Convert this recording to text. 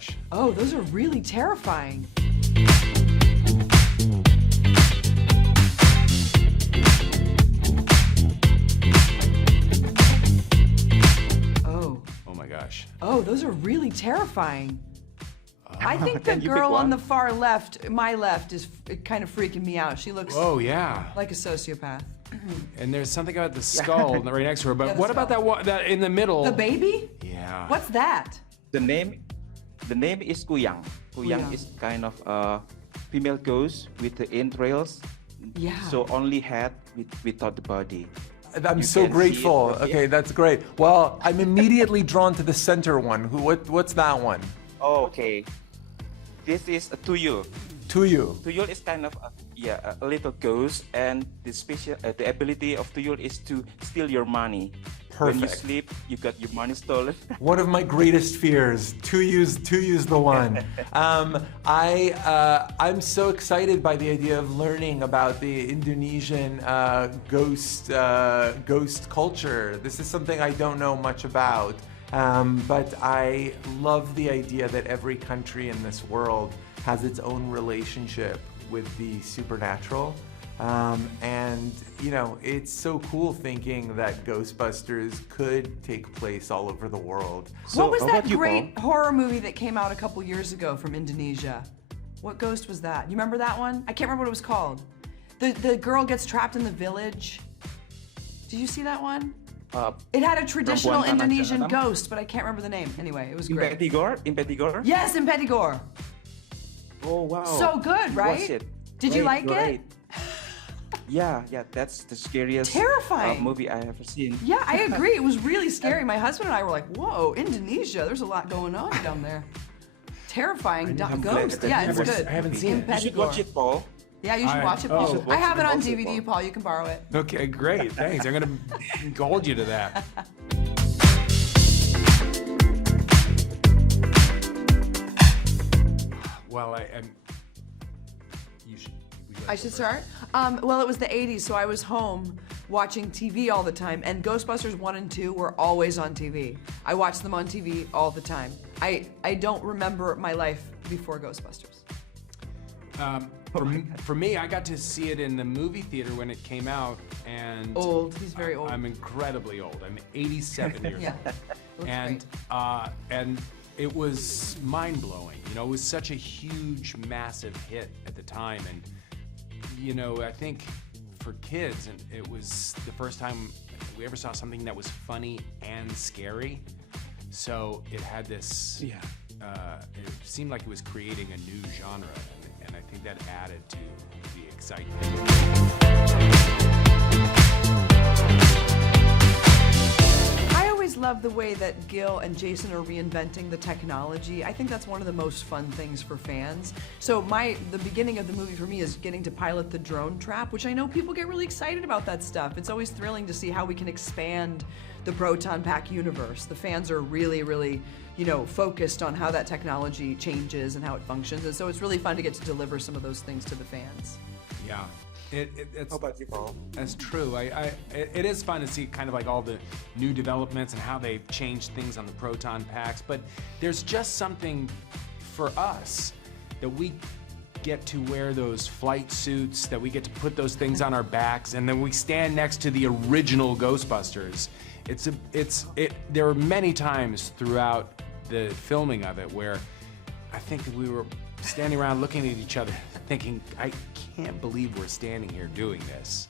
gosh. Oh, those are really terrifying. Oh my gosh. Oh, those are really terrifying. I think the Can you pick girl on one? the far left, my left, is kind of freaking me out. She looks Oh yeah. like a sociopath. And there's something about the skull right next to her. But Yeah, the what about that one that in the middle? The baby? Yeah. What's that? The name is Kuyang. Kuyang Kuyang. is kind of a female ghost with the entrails. Yeah. So only head without the body. I'm You so can see grateful. it from Okay, here. that's great. Well, I'm immediately drawn to the center one. What's that one? Oh, okay. This is a tuyul. Tuyu. Tuyul is kind of a little ghost, and the ability of tuyul is to steal your money. When you Perfect. sleep, you got your money stolen. One of my greatest fears. Tuyu's the one. I'm so excited by the idea of learning about the Indonesian ghost culture. This is something I don't know much about, but I love the idea that every country in this world has its own relationship with the supernatural. And you know, it's so cool thinking that Ghostbusters could take place all over the world. What was how that about you, great Paul? horror movie that came out a couple years ago from Indonesia? What ghost was that? You remember that one? I can't remember what it was called. The girl gets trapped in the village. Did you see that one? It had a traditional Perempuan Tanah Indonesian Jahanam? ghost, but I can't remember the name. Anyway, it was great. Impetigore? Yes, in Petigore. Oh wow. So good, right? Watch it. Did you Great, like it? great. Yeah, that's the scariest Terrifying. movie I ever seen. Yeah, I agree. It was really scary. My husband and I were like, whoa, Indonesia, there's a lot going on down there. Terrifying ghost. Yeah, it's good. I haven't seen it. You should watch it, Paul. Yeah, you should I- watch it, oh. Paul. You should I have it on watch it, DVD, Paul. You can borrow it. Okay, great. Thanks. I'm gonna hold you to that. Well, you should. would you like I to should go start? Well, it was the 80s, so I was home watching TV all the time, and Ghostbusters 1 and 2 were always on TV. I watched them on TV all the time. I don't remember my life before Ghostbusters. For me, I got to see it in the movie theater when it came out, and Old. He's very old. I'm incredibly old. I'm 87 years Yeah. old, and it was mind blowing. You know, it was such a huge, massive hit at the time, and you know, I think for kids, and it was the first time we ever saw something that was funny and scary. So it had this. Yeah. It seemed like it was creating a new genre, and I think that added to the excitement. I always love the way that Gil and Jason are reinventing the technology. I think that's one of the most fun things for fans. So the beginning of the movie for me is getting to pilot the drone trap, which I know people get really excited about that stuff. It's always thrilling to see how we can expand the proton pack universe. The fans are really, really, you know, focused on how that technology changes and how it functions. And so it's really fun to get to deliver some of those things to the fans. Yeah, it's. How about you, Paul? That's true. It is fun to see kind of like all the new developments and how they've changed things on the proton packs. But there's just something for us that we get to wear those flight suits, that we get to put those things on our backs, and then we stand next to the original Ghostbusters. There were many times throughout the filming of it where I think we were standing around looking at each other thinking, I can't believe we're standing here doing this.